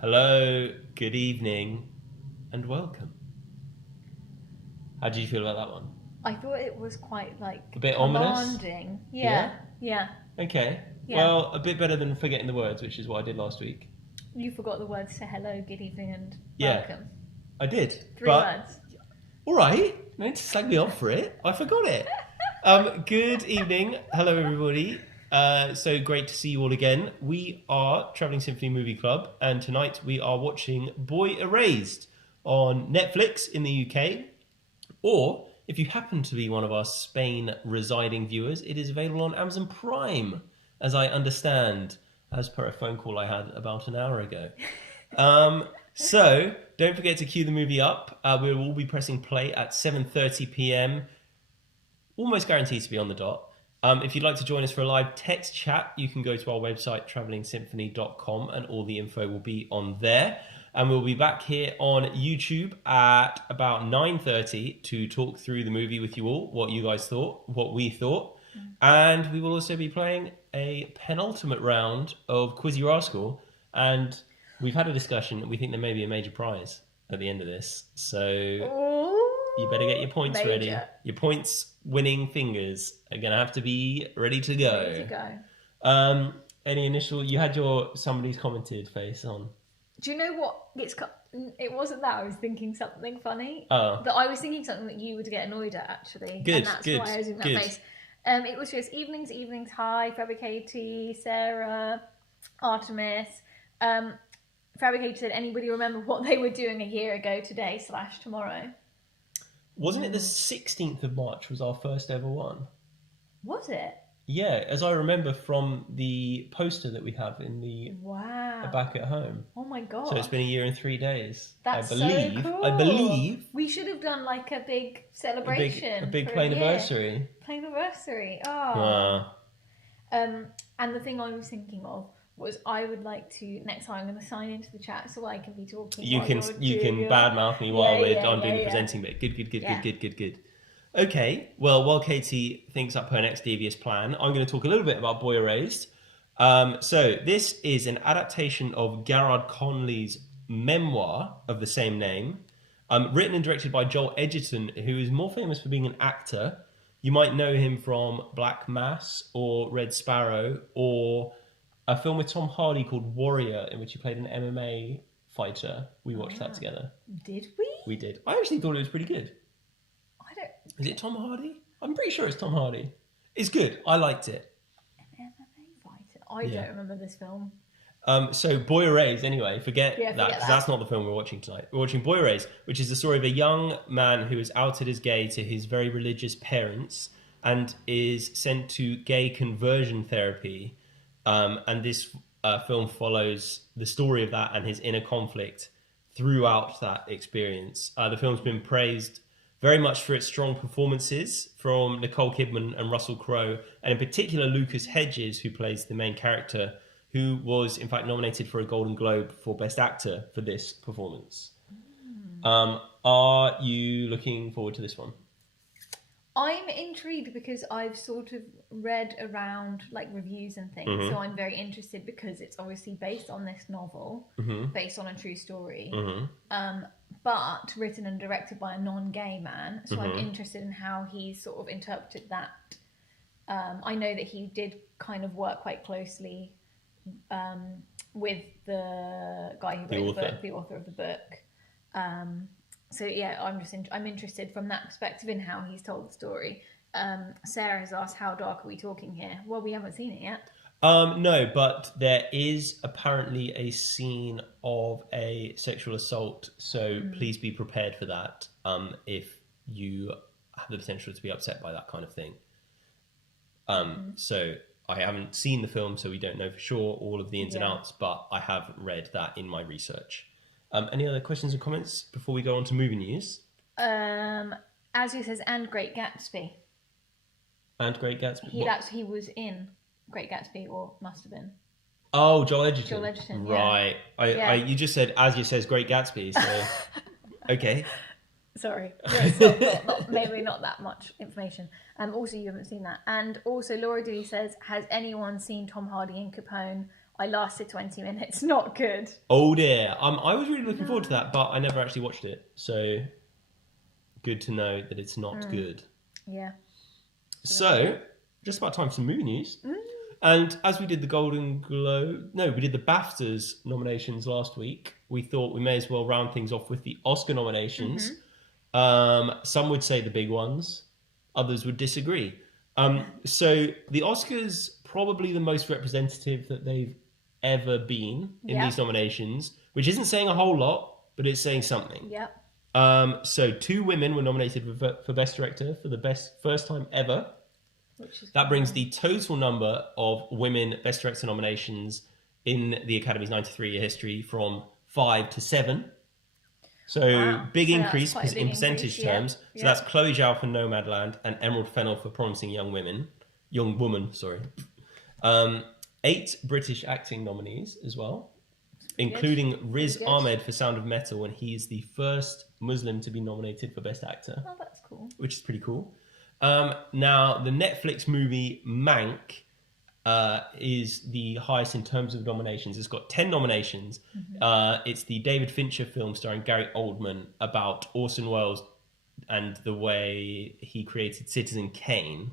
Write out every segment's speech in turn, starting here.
Hello, good evening, and welcome. How did you feel about that one? I thought it was quite like A bit ominous? commanding. Yeah. Okay. Yeah. Well, a bit better than forgetting the words, which is what I did last week. You forgot the words to hello, good evening, and Yeah. welcome. I did. Three words. All right. No need to slag me off for it. I forgot it. Good evening. Hello, everybody. So great to see you all again. We are Travelling Symphony Movie Club, and tonight we are watching Boy Erased on Netflix in the UK. Or, if you happen to be one of our Spain residing viewers, it is available on Amazon Prime, as I understand, as per a phone call I had about an hour ago. So, don't forget to queue the movie up. We will all be pressing play at 7:30 p.m. Almost guaranteed to be on the dot. If you'd like to join us for a live text chat, you can go to our website, travellingsymphony.com, and all the info will be on there. And we'll be back here on YouTube at about 9:30 to talk through the movie with you all, what you guys thought, what we thought. And we will also be playing a penultimate round of Quiz Rascal. And we've had a discussion. We think there may be a major prize at the end of this. So you better get your points ready. Your points winning fingers are going to have to be ready to go. Any initial... You had your somebody's commented face on. Do you know what? It wasn't that I was thinking something funny. Oh. That I was thinking something that you would get annoyed at, actually. Good, and that's why I was in that face. It was just evenings, hi, Fabricaty, Sarah, Artemis. Fabricaty said, anybody remember what they were doing a year ago today / tomorrow? Wasn't it the 16th of March was our first ever one? Was it? Yeah, as I remember from the poster that we have in the back at home. Oh my god! So it's been a year and 3 days. That's so cool. I believe we should have done like a big celebration, a big play-anniversary. Play-anniversary. Oh. And the thing I was thinking of was I would like to next time I'm going to sign into the chat so I can be talking. You can badmouth me while I'm doing the presenting bit. Good. Okay, well, while Katie thinks up her next devious plan, I'm going to talk a little bit about Boy Erased. So this is an adaptation of Gerard Conley's memoir of the same name, written and directed by Joel Edgerton, who is more famous for being an actor. You might know him from Black Mass or Red Sparrow, or a film with Tom Hardy called Warrior, in which he played an MMA fighter. We watched that together. Did we? We did. I actually thought it was pretty good. Is it Tom Hardy? I'm pretty sure it's Tom Hardy. It's good. I liked it. An MMA fighter? I don't remember this film. So Boy Erased, anyway, forget that, because that's not the film we're watching tonight. We're watching Boy Erased, which is the story of a young man who is outed as gay to his very religious parents and is sent to gay conversion therapy. And this film follows the story of that and his inner conflict throughout that experience. The film's been praised very much for its strong performances from Nicole Kidman and Russell Crowe, and in particular Lucas Hedges, who plays the main character, who was in fact nominated for a Golden Globe for Best Actor for this performance. Are you looking forward to this one? I'm intrigued because I've sort of read around like reviews and things, so I'm very interested because it's obviously based on this novel, based on a true story, but written and directed by a non-gay man. So I'm interested in how he sort of interpreted that. I know that he did kind of work quite closely with the guy who wrote the author of the book. So yeah, I'm interested from that perspective in how he's told the story. Sarah has asked, how dark are we talking here? Well, we haven't seen it yet. No, but there is apparently a scene of a sexual assault, so please be prepared for that if you have the potential to be upset by that kind of thing. So I haven't seen the film, so we don't know for sure all of the ins and outs, but I have read that in my research. Any other questions or comments before we go on to movie news? As he says, and Great Gatsby. And Great Gatsby? He was in Great Gatsby, or must have been. Oh, Joel Edgerton. Joel Edgerton, right. You just said, as you says, Great Gatsby, so... Okay. Sorry. Maybe not that much information. Also, you haven't seen that. And also, Laura Dilly says, has anyone seen Tom Hardy in Capone? I lasted 20 minutes. Not good. Oh dear. I was really looking forward to that, but I never actually watched it. So good to know that it's not good. Yeah. So, just about time for some movie news. And as we did the we did the BAFTAs nominations last week, we thought we may as well round things off with the Oscar nominations. Some would say the big ones, others would disagree. So the Oscars, probably the most representative that they've ever been in these nominations, which isn't saying a whole lot, but it's saying something. Yeah. So 2 women were nominated for Best Director for the first time ever. That brings the total number of women Best Director nominations in the Academy's 93-year history from 5 to 7. So big increase in percentage terms. So that's Chloe Zhao for Nomadland and Emerald Fennell for Promising Young Woman. 8 British acting nominees as well, including Riz Ahmed for Sound of Metal, and he's the first Muslim to be nominated for Best Actor. Oh, that's cool. Which is pretty cool. Now, the Netflix movie Mank is the highest in terms of nominations. It's got 10 nominations. It's the David Fincher film starring Gary Oldman about Orson Welles and the way he created Citizen Kane.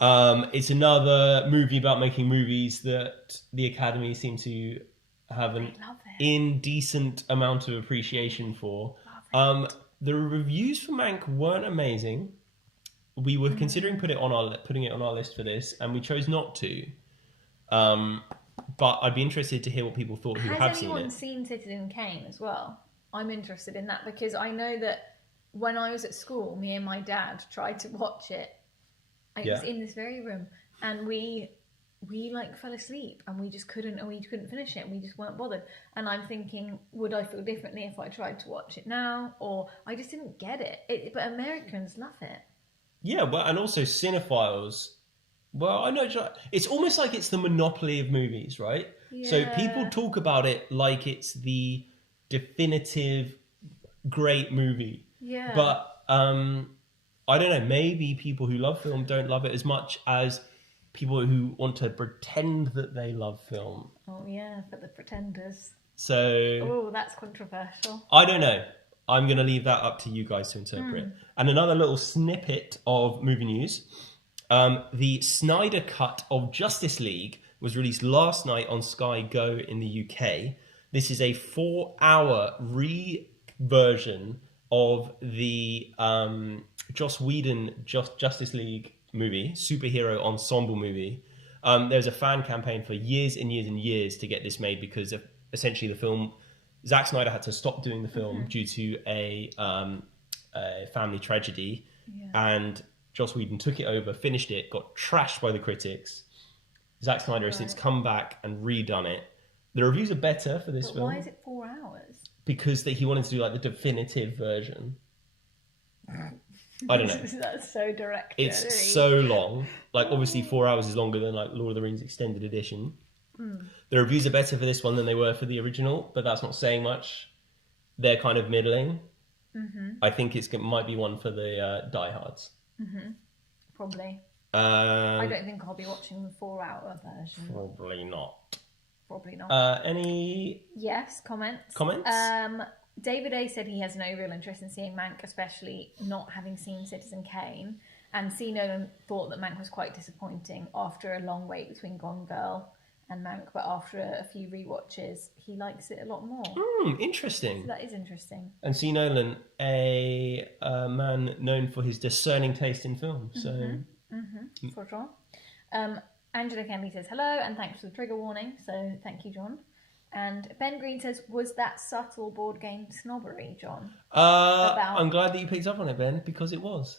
It's another movie about making movies that the Academy seem to have an indecent amount of appreciation for. The reviews for Mank weren't amazing. We were considering putting it on our list for this, and we chose not to. But I'd be interested to hear what people thought who have seen it. Has anyone seen Citizen Kane as well? I'm interested in that because I know that when I was at school, me and my dad tried to watch it. It was in this very room, and we like fell asleep, and we couldn't finish it, and we just weren't bothered. And I'm thinking, would I feel differently if I tried to watch it now, or I just didn't get it? But Americans love it. Yeah, well, and also cinephiles. Well, I know it's almost like it's the monopoly of movies, right? Yeah. So people talk about it like it's the definitive great movie. Yeah. But I don't know. Maybe people who love film don't love it as much as people who want to pretend that they love film. Oh yeah, for the pretenders. So. That's controversial. I don't know. I'm going to leave that up to you guys to interpret. And another little snippet of movie news. The Snyder Cut of Justice League was released last night on Sky Go in the UK. This is a 4-hour re-version of the Joss Whedon Justice League movie, superhero ensemble movie. There was a fan campaign for years and years and years to get this made because of essentially the film... Zack Snyder had to stop doing the film due to a family tragedy, and Joss Whedon took it over, finished it, got trashed by the critics. Zack Snyder has since come back and redone it. The reviews are better for this film. Why is it 4 hours? Because he wanted to do like the definitive version. I don't know. That's so direct. It's so long. Like obviously 4 hours is longer than like Lord of the Rings extended edition. The reviews are better for this one than they were for the original, but that's not saying much. They're kind of middling. I think it might be one for the diehards. Probably. I don't think I'll be watching the 4-hour version. Probably not. Any? Yes, comments. David A said he has no real interest in seeing Mank, especially not having seen Citizen Kane. And C. Nolan thought that Mank was quite disappointing after a long wait between Gone Girl and Mank, but after a few rewatches, he likes it a lot more. Interesting. So that is interesting. And C. Nolan, a man known for his discerning taste in film. So, for sure. Angela Kennedy says hello and thanks for the trigger warning. So thank you, John. And Ben Green says, was that subtle board game snobbery, John? I'm glad that you picked up on it, Ben, because it was.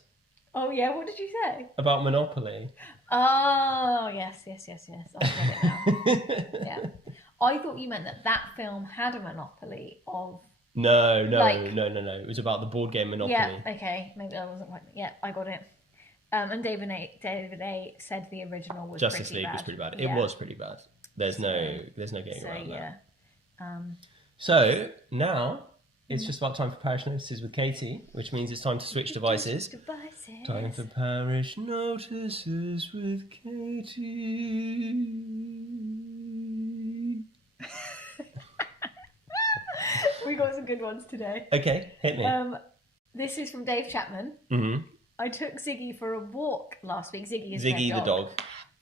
Oh yeah, what did you say? About Monopoly. Oh, yes. I get it now. Yeah. I thought you meant that film had a monopoly of... No. It was about the board game Monopoly. Yeah, okay. Maybe that wasn't quite... Yeah, I got it. And David A said the original was Justice pretty League bad. was pretty bad. It was pretty bad. There's no getting around that. So, So, now... It's just about time for Parish Notices with Katie, which means it's time to switch devices. Time for Parish Notices with Katie. got some good ones today. Okay, hit me. This is from Dave Chapman. Mm-hmm. I took Ziggy for a walk last week. Ziggy is Ziggy the dog.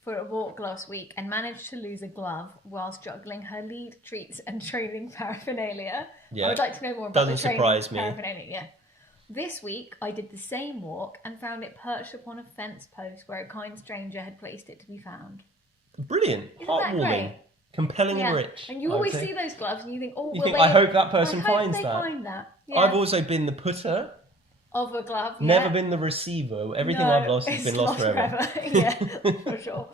For a walk last week and managed to lose a glove whilst juggling her lead treats and training paraphernalia. Yeah. I would like to know more about Doesn't the training surprise me. paraphernalia. Yeah. This week, I did the same walk and found it perched upon a fence post where a kind stranger had placed it to be found. Brilliant. Isn't that Heartwarming. great? Compelling and rich. And you always see those gloves and you think, oh, I hope that person I hope finds they that. find that. Yeah. I've also been the putter. Of a glove. Yeah. Never been the receiver. Everything I've lost has been lost forever. Yeah, for sure.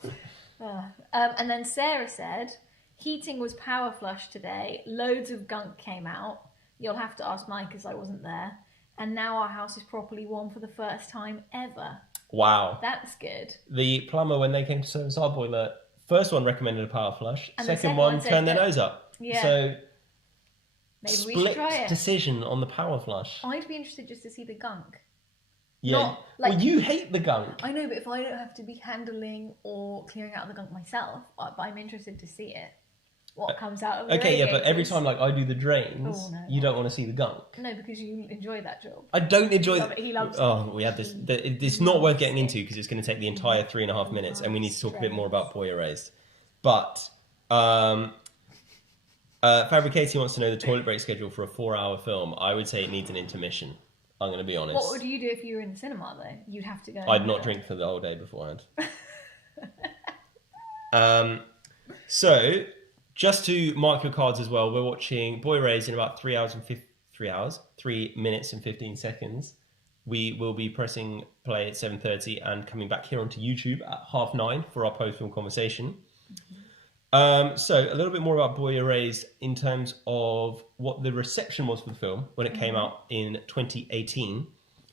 And then Sarah said, heating was power flush today. Loads of gunk came out. You'll have to ask Mike as I wasn't there. And now our house is properly warm for the first time ever. Wow. That's good. The plumber, when they came to service our boiler, first one recommended a power flush. And second one turned their that, nose up. Yeah. So, maybe we should split try it. decision on the power flush. I'd be interested just to see the gunk. Yeah. Not, like, well, you hate the gunk. I know, but if I don't have to be handling or clearing out the gunk myself, but I'm interested to see it. What comes out of the Okay, yeah, but every radiators. time I do the drains, Oh, no. you don't want to see the gunk. No, because you enjoy that job. I don't enjoy He loves it. Oh, we had this. It's not worth getting into because it's going to take the entire 3.5 minutes, and we need to talk a bit more about Boy Erased. But Fabricating wants to know the toilet break schedule for a 4-hour film. I would say it needs an intermission. I'm going to be honest. What would you do if you were in the cinema, though? You'd have to go. I'd not drink for the whole day beforehand. So, just to mark your cards as well, we're watching Boy Erased in about 3 minutes and 15 seconds. We will be pressing play at 7:30 and coming back here onto YouTube at 9:30 for our post-film conversation. So, a little bit more about Boy Erased in terms of what the reception was for the film when it came out in 2018.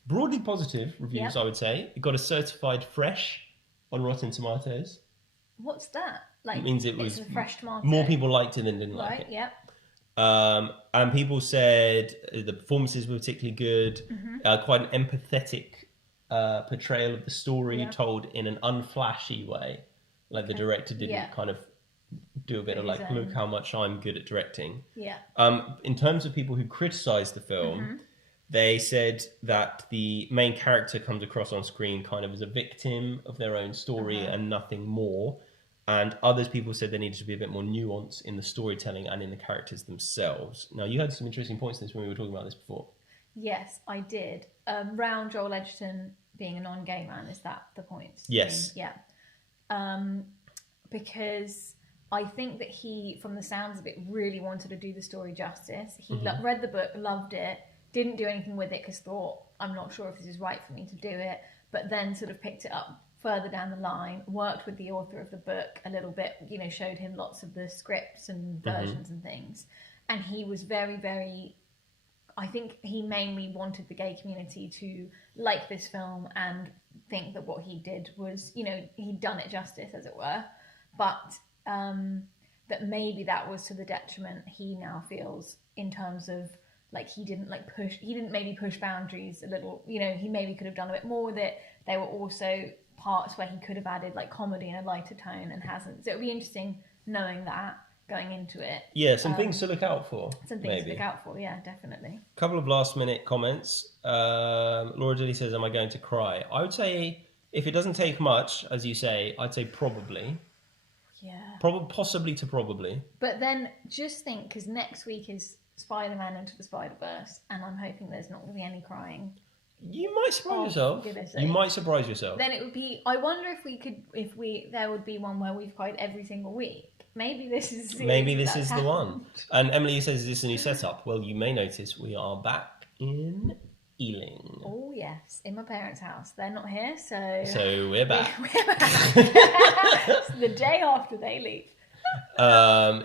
Broadly positive reviews, I would say. It got a certified fresh on Rotten Tomatoes. What's that? Like, It means it was a fresh tomato. more people liked it than didn't like Right, it. yeah. And people said the performances were particularly good. Quite an empathetic portrayal of the story told in an unflashy way. Like the director didn't kind of do a bit of like, look how much I'm good at directing. Yeah. In terms of people who criticised the film, they said that the main character comes across on screen kind of as a victim of their own story and nothing more. And people said there needed to be a bit more nuance in the storytelling and in the characters themselves. Now, you had some interesting points in this when we were talking about this before. Yes, I did. Round Joel Edgerton being a non-gay man, is that the point? Yes. Yeah. Because I think that he, from the sounds of it, really wanted to do the story justice. He read the book, loved it, didn't do anything with it because thought, I'm not sure if this is right for me to do it, but then sort of picked it up further down the line, worked with the author of the book a little bit, showed him lots of the scripts and versions and things. And he was very, very, I think he mainly wanted the gay community to like this film and think that what he did was, he'd done it justice, as it were. But that maybe that was to the detriment he now feels in terms of, like, he didn't maybe push boundaries a little, he maybe could have done a bit more with it. There were also parts where he could have added like comedy and a lighter tone and hasn't. So it'll be interesting knowing that going into it. Yeah, some things to look out for. Some things to look out for, yeah, definitely. A couple of last minute comments. Laura Dilly says, am I going to cry? I would say, if it doesn't take much, as you say, I'd say probably. Yeah. Possibly to probably. But then just think, because next week is Spider-Man Into the Spider-Verse, and I'm hoping there's not going to be any crying. You might surprise yourself. You might surprise yourself. Then it would be. I wonder if there would be one where we've cried every single week. Maybe this is. Maybe this is the one. And Emily says, "Is this a new setup?" Well, you may notice we are back in Ealing. Oh yes, in my parents' house. They're not here, so. So we're back. We're back. It's the day after they leave.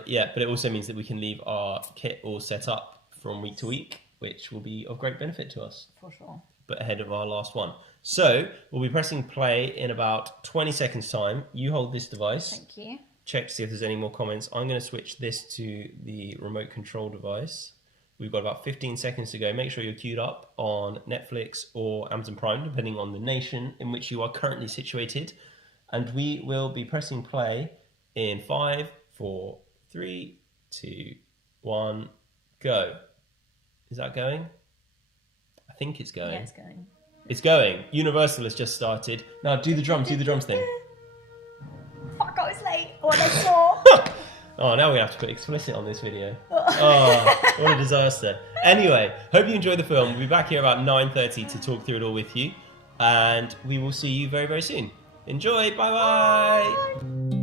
Yeah, but it also means that we can leave our kit all set up from week to week, which will be of great benefit to us. For sure. But ahead of our last one. So, we'll be pressing play in about 20 seconds' time. You hold this device. Thank you. Check to see if there's any more comments. I'm going to switch this to the remote control device. We've got about 15 seconds to go. Make sure you're queued up on Netflix or Amazon Prime, depending on the nation in which you are currently situated. And we will be pressing play in 5, 4, 3, 2, 1, go. Is that going? I think it's going. Yeah, it's going. It's going. Universal has just started. Now do the drums thing. Fuck, I was late. What I saw. Oh, now we have to put explicit on this video. Oh, what a disaster. Anyway, hope you enjoyed the film. We'll be back here about 9:30 to talk through it all with you. And we will see you very, very soon. Enjoy. Bye-bye. Bye.